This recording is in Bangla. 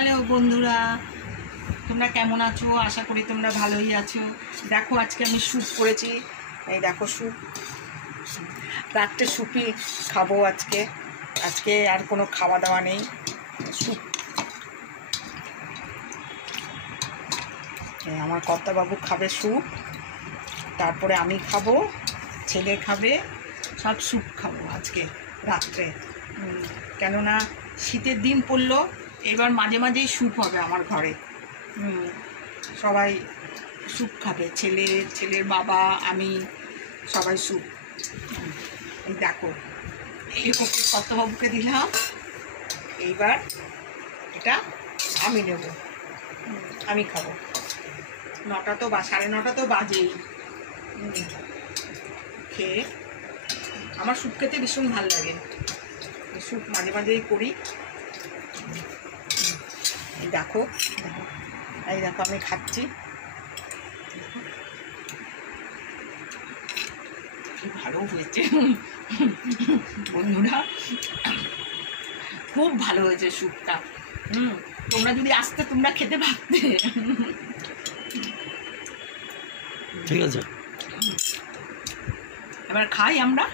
হ্যালো বন্ধুরা, তোমরা কেমন আছো? আশা করি তোমরা ভালোই আছো। দেখো আজকে আমি স্যুপ করেছি। এই দেখো স্যুপ, রাত্রে স্যুপই খাবো আজকে। আজকে আর কোনো খাওয়া দাওয়া নেই, স্যুপ। আমার কর্তাবাবু খাবে স্যুপ, তারপরে আমি খাবো, ছেলে খাবে, সব স্যুপ খাবো আজকে রাত্রে। কেননা শীতের দিন পড়লো, এবার মাঝে মাঝেই স্যুপ হবে আমার ঘরে। সবাই স্যুপ খাবে, ছেলের বাবা, আমি, সবাই স্যুপ। এই দেখো, এই কর্তাবাবুকে দিলাম, এইবার এটা আমি নেব, আমি খাবো। 9টা তো 9:30 তো বাজেই। খেয়ে আমার স্যুপ খেতে ভীষণ ভালো লাগে, স্যুপ মাঝে মাঝেই করি। এই দেখো, এই দেখো আমি খাচ্ছি, কি ভালো হয়েছে বন্ধুরা, খুব ভালো হয়েছে স্যুপটা। তোমরা যদি আসতে তোমরা খেতে পারতে। ঠিক আছে, এবার খাই আমরা।